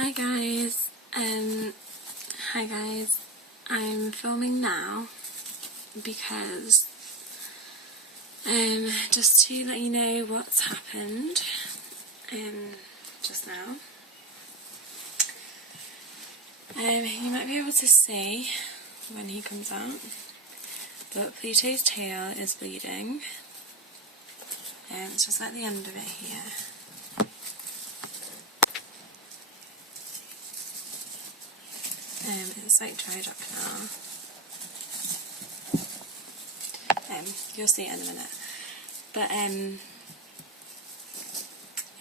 Hi guys, I'm filming now because just to let you know what's happened just now. You might be able to see when he comes out, but Pluto's tail is bleeding. It's just like the end of it here. It's like dried up now. You'll see it in a minute. But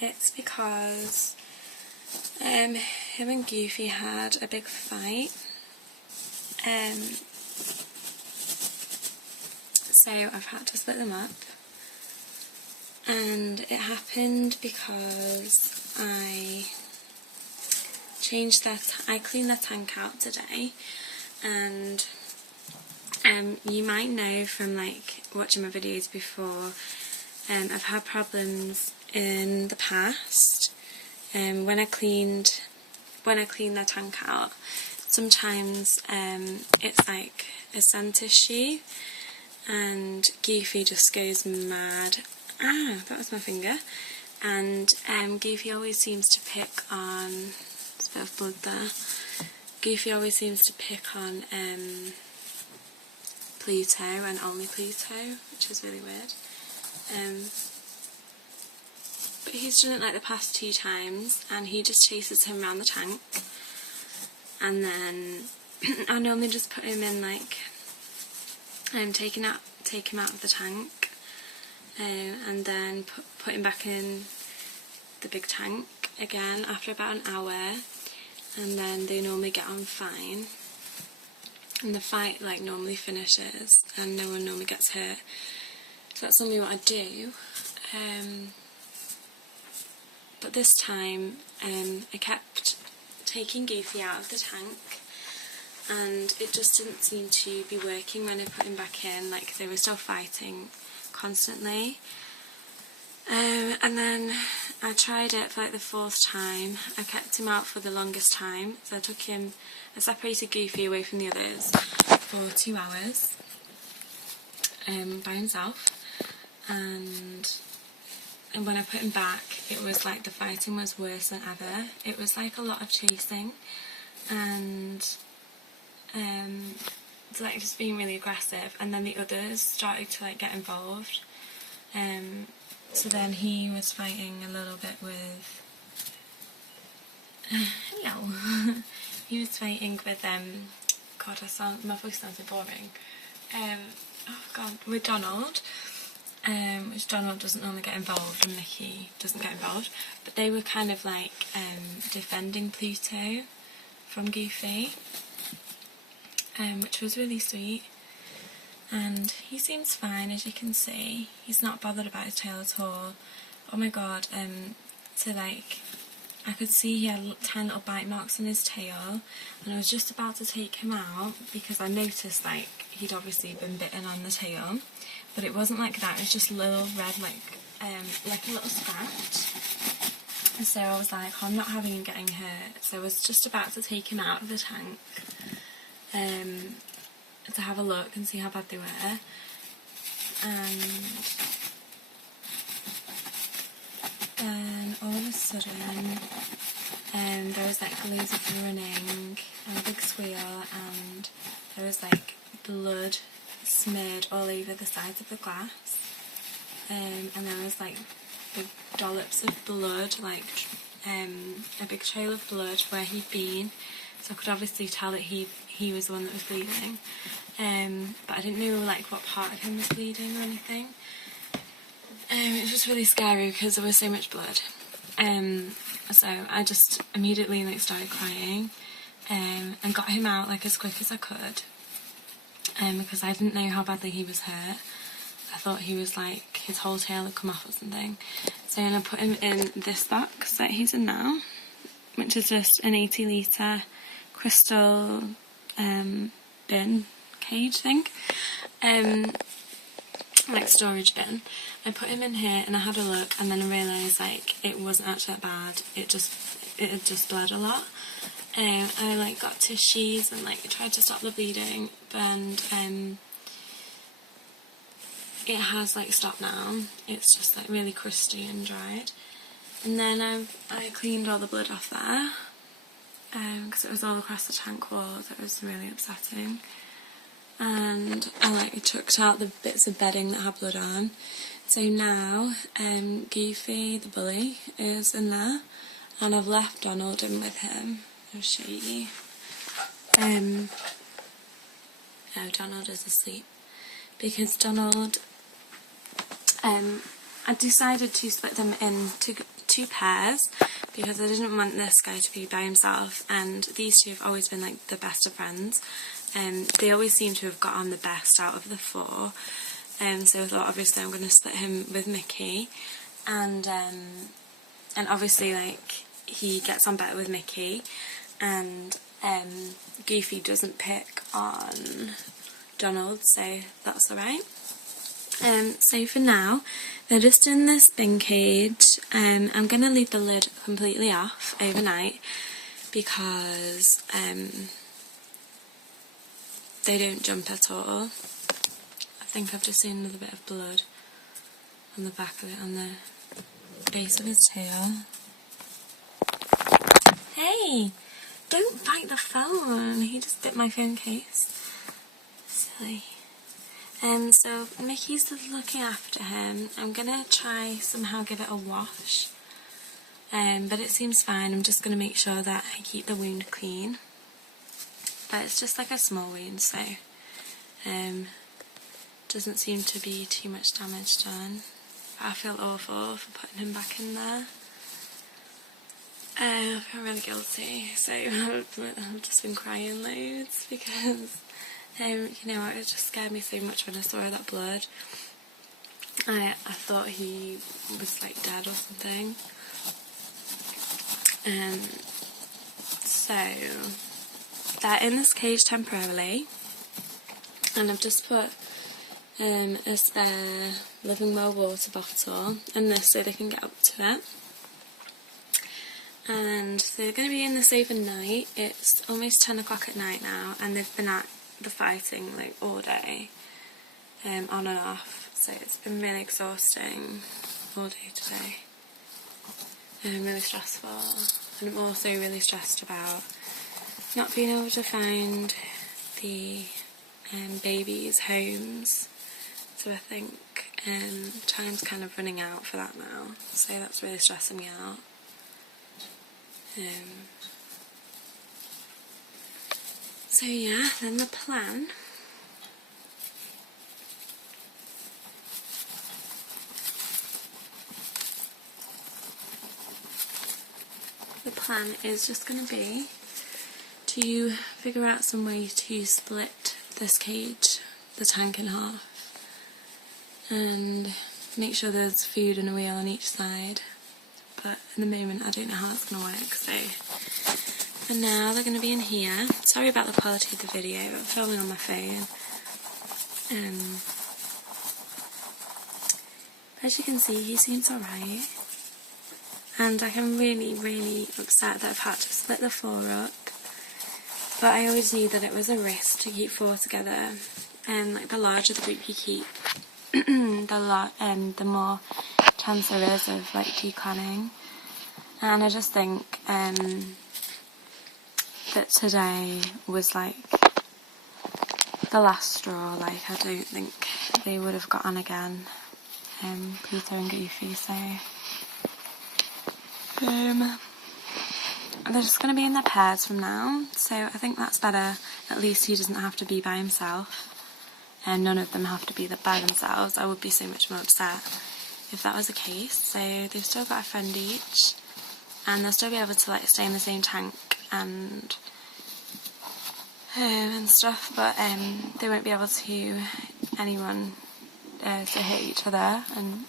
it's because him and Goofy had a big fight. So I've had to split them up. And it happened because I cleaned their tank out today, and you might know from like watching my videos before, I've had problems in the past. When I cleaned their tank out, sometimes it's like a scent issue, and Goofy just goes mad. Ah, that was my finger. And Goofy always seems to pick on, there's a bit of blood there, Goofy always seems to pick on Pluto and only Pluto, which is really weird. But he's done it like the past 2 times, and he just chases him around the tank, and then I normally just put him in like, take him out of the tank, and then put him back in the big tank again after about an hour, and then they normally get on fine, and the fight like normally finishes and no one normally gets hurt. So that's normally what I do. But this time I kept taking Goofy out of the tank, and it just didn't seem to be working when I put him back in. Like, they were still fighting constantly. And then I tried it for like the 4th time. I kept him out for the longest time, so I separated Goofy away from the others for 2 hours by himself, and when I put him back, it was like the fighting was worse than ever. It was like a lot of chasing, and it's like just being really aggressive, and then the others started to like get involved. So then he was fighting a little bit with hello. He was fighting with God, my voice sounds so boring. Oh god, with Donald. Which Donald doesn't normally get involved, and Mickey doesn't get involved, but they were kind of like defending Pluto from Goofy, which was really sweet. And he seems fine, as you can see. He's not bothered about his tail at all. Oh my god, so like, I could see he had 10 little bite marks on his tail, and I was just about to take him out because I noticed like he'd obviously been bitten on the tail, but it wasn't like that. It was just little red, like a little scratch. So I was like, oh, I'm not having him getting hurt. So I was just about to take him out of the tank to have a look and see how bad they were. And then all of a sudden there was like loads of running and a big squeal, and there was like blood smeared all over the sides of the glass, and there was like big dollops of blood, like a big trail of blood where he'd been, so I could obviously tell that he was the one that was bleeding, but I didn't know like what part of him was bleeding or anything. It was just really scary because there was so much blood. So I just immediately like started crying, and got him out like as quick as I could, because I didn't know how badly he was hurt. I thought he was like, his whole tail had come off or something. So then I put him in this box that he's in now, which is just an 80-litre crystal bin cage thing, like storage bin. I put him in here and I had a look, and then I realised like it wasn't actually that bad. It just it had just bled a lot. I like got tissues and like tried to stop the bleeding, and it has like stopped now. It's just like really crusty and dried. And then I cleaned all the blood off there, because it was all across the tank walls. It was really upsetting. And I like chucked out the bits of bedding that had blood on. So now Goofy the bully is in there, and I've left Donald in with him. I'll show you. Oh, Donald is asleep because Donald, I decided to split them into two pairs because I didn't want this guy to be by himself, and these two have always been like the best of friends. They always seem to have got on the best out of the four, so I thought obviously I'm going to split him with Mickey, and obviously like he gets on better with Mickey, and Goofy doesn't pick on Donald, so that's alright. So for now, they're just in this bin cage. I'm going to leave the lid completely off overnight because they don't jump at all. I think I've just seen another bit of blood on the back of it, on the base of his tail. Hey! Don't bite the phone! He just bit my phone case. Silly. So Mickey's just looking after him. I'm gonna try somehow give it a wash. But it seems fine. I'm just gonna make sure that I keep the wound clean. But it's just like a small wound, so doesn't seem to be too much damage done. But I feel awful for putting him back in there. I feel really guilty, so I've just been crying loads because, you know what, it just scared me so much when I saw that blood. I thought he was like dead or something. So they're in this cage temporarily, and I've just put a spare Living Well water bottle in this so they can get up to it. And they're going to be in this overnight. It's almost 10 o'clock at night now, and they've been at the fighting like all day, on and off, so it's been really exhausting all day today, really stressful. And I'm also really stressed about not being able to find the babies' homes, so I think time's kind of running out for that now, so that's really stressing me out. So yeah, then the plan is just going to be to figure out some way to split this cage, the tank, in half, and make sure there's food and a wheel on each side. But at the moment I don't know how that's going to work, so for now they're going to be in here. Sorry about the quality of the video, I'm filming on my phone. As you can see, he seems alright, and like, I'm really, really upset that I've had to split the four up, but I always knew that it was a risk to keep four together, and like the larger the group you keep, the more chance there is of like declanning. And I just think that today was like the last straw. Like, I don't think they would have got on again, Pluto and Goofy, so they're just going to be in their pairs from now, so I think that's better. At least he doesn't have to be by himself, and none of them have to be by themselves. I would be so much more upset if that was the case. So they've still got a friend each, and they'll still be able to like stay in the same tank and stuff, but they won't be able to to hit each other, and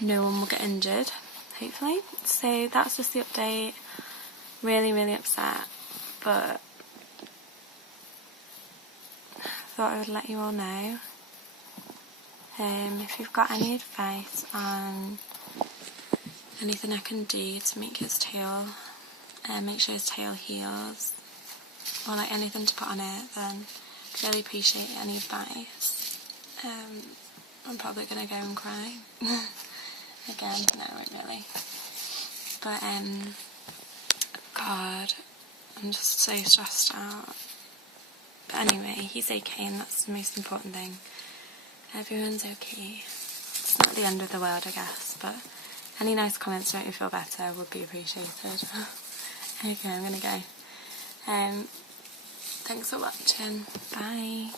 no one will get injured, hopefully. So that's just the update. Really, really upset, but thought I would let you all know. If you've got any advice on anything I can do to make his tail make sure his tail heals, or like anything to put on it, then I'd really appreciate any advice. I'm probably gonna go and cry again. No, I won't really. But God, I'm just so stressed out. But anyway, he's okay, and that's the most important thing. Everyone's okay. It's not the end of the world, I guess, but any nice comments to make me feel better would be appreciated. Okay, I'm gonna go. Thanks for watching. Bye.